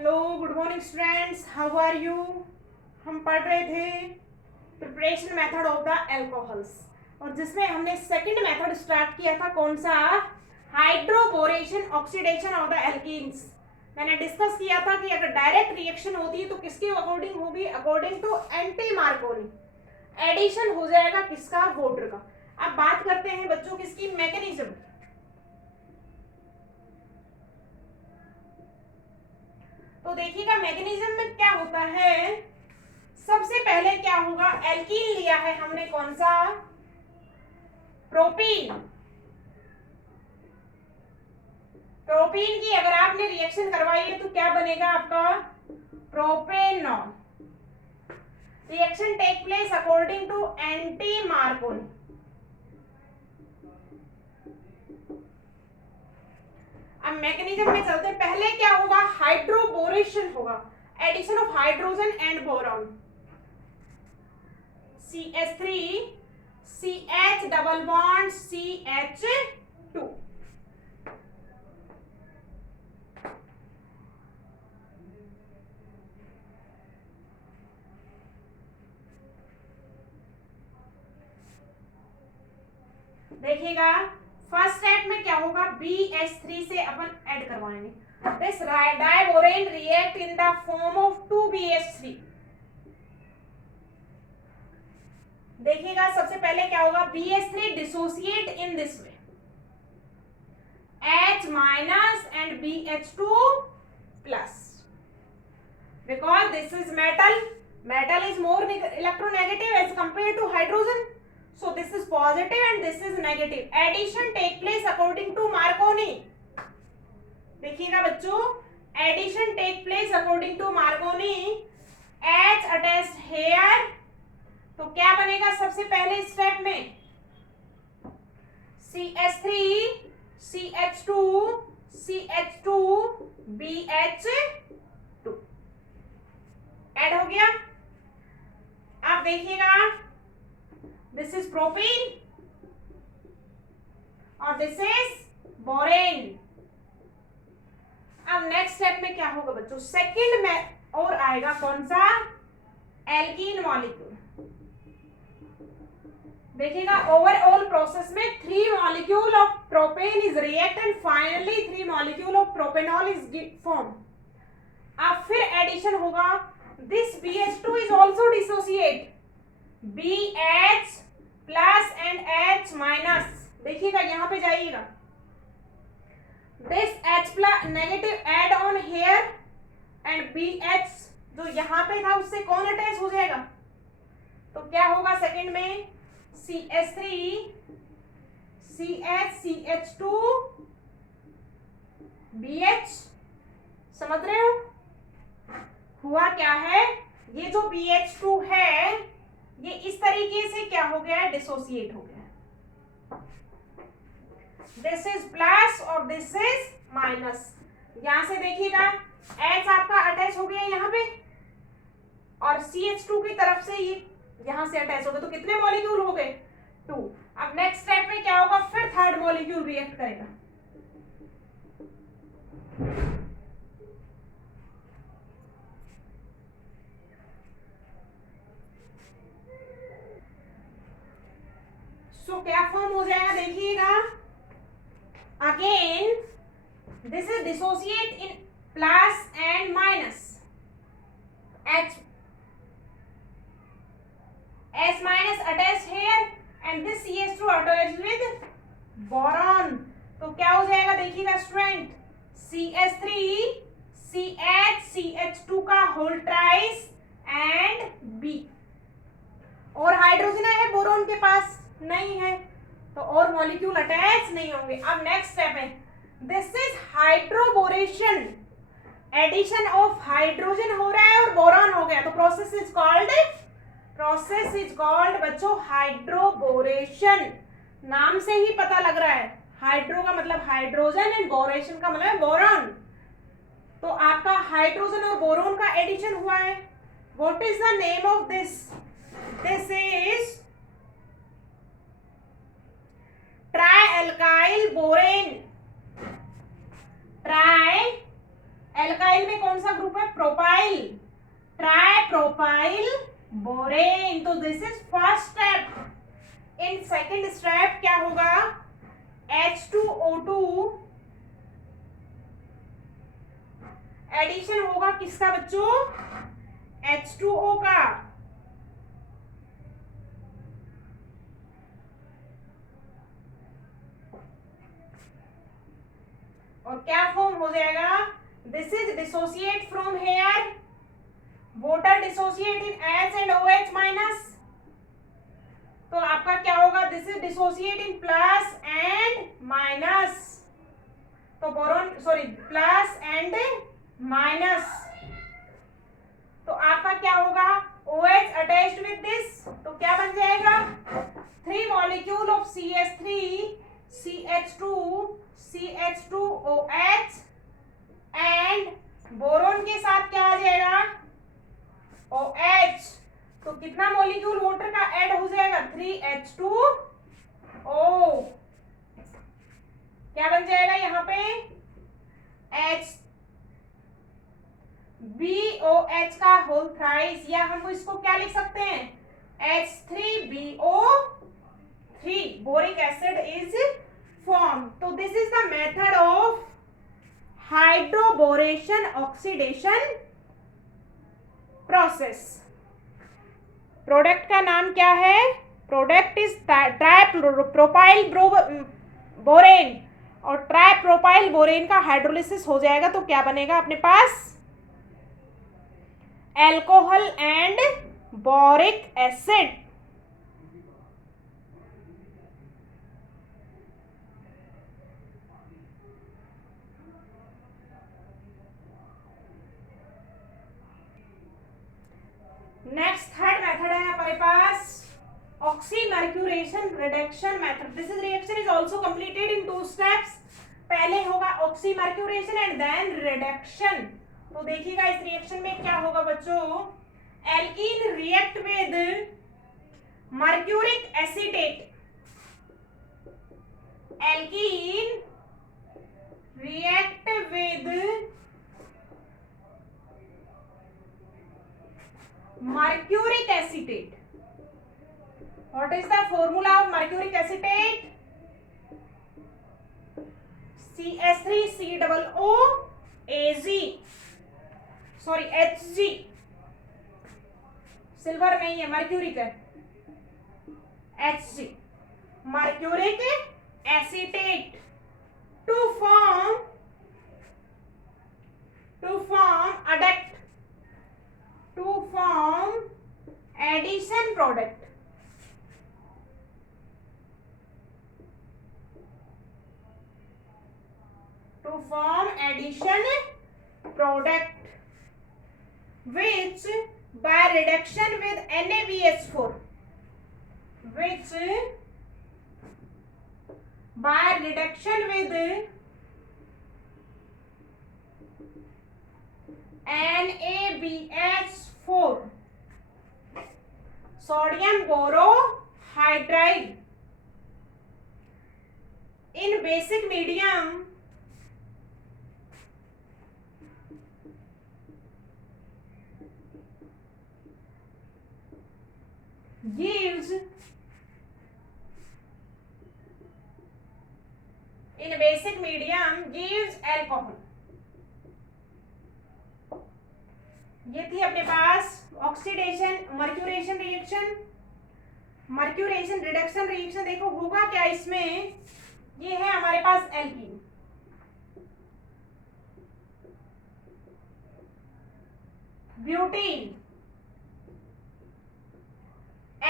Hello, good morning students, how are you. हम पढ़ रहे थे preparation method of the alcohols और जिसमें हमने सेकंड मेथड स्टार्ट किया था, कौन सा, hydroboration oxidation of the alkenes. मैंने डिस्कस किया था कि अगर डायरेक्ट रिएक्शन होती है तो किसके अकॉर्डिंग होगी, according to anti Markovnikov. Addition हो जाएगा किसका, वोटर का। अब बात करते हैं बच्चों किसकी, मैकेनिज्म। तो देखिएगा मैकेनिज्म में क्या होता है। सबसे पहले क्या होगा, एल्कीन लिया है हमने, कौन सा, प्रोपीन। प्रोपीन की अगर आपने रिएक्शन करवाई है तो क्या बनेगा आपका, propanol. Reaction take place according to anti Markovnikov. अब मैकेनिज्म में चलते, पहले क्या होगा, हाइड्रोबोरेशन होगा, addition of hydrogen and boron. CH3 CH double bond CH2। देखिएगा फर्स्ट स्टेप में क्या होगा, BH3 से अपन ऐड करवाएंगे। This diborane react in the form of 2BH3। देखिएगा सबसे पहले क्या होगा, BH3 dissociate in this way, H minus and BH2 plus, because this is metal. Metal is more electronegative as compared to hydrogen. So this is positive and this is negative. Addition take place according to Marconi. देखिएगा बच्चों, addition take place according to Marconi. H attached here, तो क्या बनेगा सबसे पहले step में, CH3 CH2 CH2 BH2 add हो गया। अब देखिएगा, दिस इज प्रोपीन और दिस इज बोरेन। अब नेक्स्ट स्टेप में क्या होगा बच्चों, सेकंड में और आएगा कौन सा, एल्कीन मॉलिक्यूल। देखिएगा ओवरऑल प्रोसेस में 3 molecule of propane is react and finally 3 molecule of propanol is form. अब फिर एडिशन होगा, this BH2 is also dissociate, BH plus and H minus। देखिएगा यहां पे जाइएगा, this H plus negative add on here and BH जो यहां पे था उससे कौन अटैच हो जाएगा, तो क्या होगा सेकंड में, CH3 CH CH2 BH। समझ रहे हो, हुआ क्या है, ये जो BH2 है ये इस तरीके से क्या हो गया है, डिसोसिएट हो गया। दिस इज प्लस और दिस इज माइनस। यहां से देखिएगा H आपका अटैच हो गया यहाँ पे और CH2 की तरफ से ये यहां से अटैच हो गए, तो कितने मॉलिक्यूल हो गए, 2। अब नेक्स्ट स्टेप में क्या होगा, फिर थर्ड मॉलिक्यूल रिएक्ट करेगा। सो क्या फॉर्म हो जाएगा, देखिएगा again this is dissociate in plus and minus, H minus attached here and this CH2 attached with boron। तो क्या हो जाएगा, देखिएगा स्टूडेंट, CH3 CH CH2 का होल ट्राइस एंड B। और हाइड्रोजन है बोरोन के पास नहीं है, तो और मॉलिक्यूल अटैच नहीं होंगे। अब नेक्स्ट स्टेप है, this is hydroboration, addition of hydrogen हो रहा है और बोरॉन हो गया, तो प्रोसेस इज कॉल्ड बच्चों हाइड्रोबोरेशन। नाम से ही पता लग रहा है, हाइड्रो का मतलब हाइड्रोजन एंड बोरेशन का मतलब बोरॉन। तो आपका हाइड्रोजन और बोरोन का एडिशन हुआ है। What is the name of this, this is trialkyl borane. Trialkyl में कौन सा ग्रुप है? Propyl, tripropyl borane. तो this is first step. In second step क्या होगा? H2O2 एडिशन होगा किसका बच्चों? H2O का। और क्या फॉर्म हो जाएगा? This is dissociate from here, water dissociate in H and OH minus. तो आपका क्या होगा? This is dissociate in plus and minus. तो boron sorry plus and minus. तो आपका क्या होगा? OH अटैच्ड विद दिस, तो क्या बन जाएगा? 3 molecule of CH3 CH2 CH2OH and boron के साथ क्या आ जाएगा? OH। तो कितना मॉलिक्यूल वाटर का ऐड हो जाएगा? 3H2O। क्या बन जाएगा यहाँ पे? BOH का होल थ्राइस, या हम इसको क्या लिख सकते हैं? H3BO3 boric acid is form. तो this is the method of hydroboration oxidation process. Product का नाम क्या है? प्रोडक्ट इज ट्राइप्रोपाइल बोरेन, और ट्राइप्रोपाइल बोरेन का हाइड्रोलिसिस हो जाएगा तो क्या बनेगा अपने पास? Alcohol and boric acid. Next third method है हमारे पास oxymercuration reduction method. This is reaction is also completed in 2 steps. पहले होगा ऑक्सीमर्क्यूरेशन एंड देन रिडक्शन। तो देखिएगा इस रिएक्शन में क्या होगा बच्चों? Alkene react with mercuric acetate. Alkene react with mercuric acetate. What is the formula of mercuric acetate? CH3COO sorry Hg। Silver नहीं है, मर्क्यूरिक है, Hg। Mercuric acetate to form adduct, to form addition product। to form addition product which by reduction with NaBH4, which by reduction with NaBH4 sodium borohydride in basic medium gives alcohol। ये थी अपने पास oxidation mercuration reaction, mercuration reduction reaction. देखो होगा क्या इसमें? ये है हमारे पास एल्कीन, ब्यूटीन।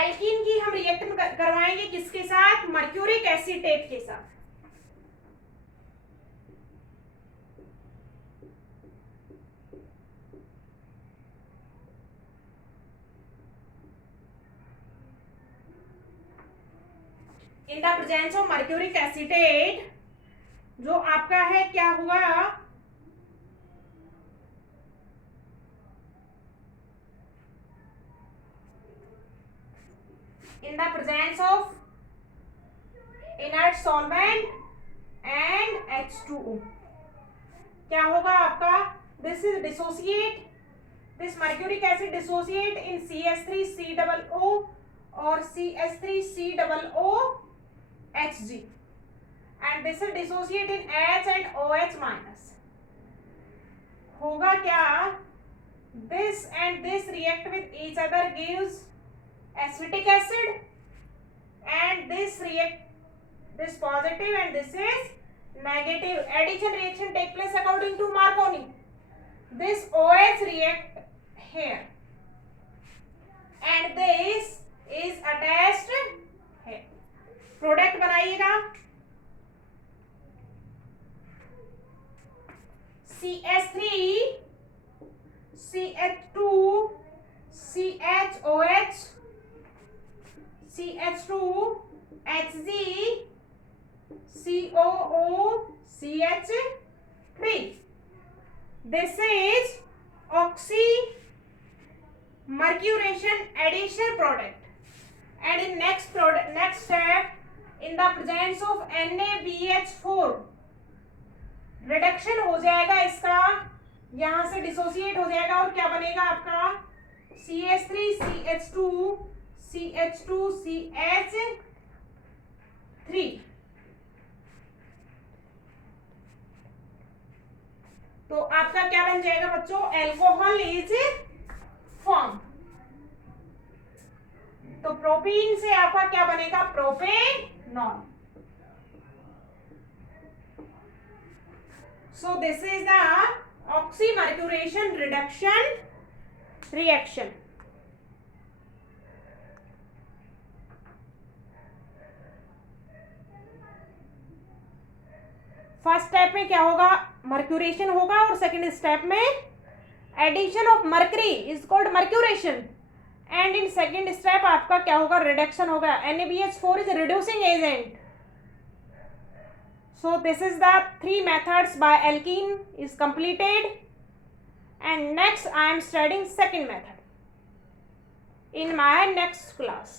एल्कीन की हम रिएक्शन करवाएंगे किसके साथ? मर्क्यूरिक एसीटेट के साथ। In the presence of mercuric acetate जो आपका है क्या हुआ? in the presence of inert solvent and H2O क्या होगा आपका? this is dissociate, this mercuric acid dissociate in CH3COO or CH3COOHG, and this will dissociate in H and OH minus. होगा क्या, this and this react with each other gives acetic acid, and this react, this positive and this is negative. Addition reaction take place according to Marconi. This OH react here and this is attached here. Product बनाइएगा CH3 CH2 CHOH CH2 Hg COO CH3. This is oxymercuration addition product, and in next step, in the presence of NaBH4 reduction हो जाएगा इसका, यहां से dissociate हो जाएगा और क्या बनेगा आपका CH3 CH2 CH2 CH3. तो आपका क्या बन जाएगा बच्चों, एल्कोहल इज फॉर्म. तो प्रोपीन से आपका क्या बनेगा, propanol. So this is the oxymercuration reduction reaction. First step में क्या होगा, मर्क्यूरेशन होगा, और सेकंड स्टेप में addition of mercury is called mercuration, and in second step आपका क्या होगा, रिडक्शन होगा. NaBH4 is reducing agent. So this is the 3 methods by alkene is completed, and next I am studying second method in my next class.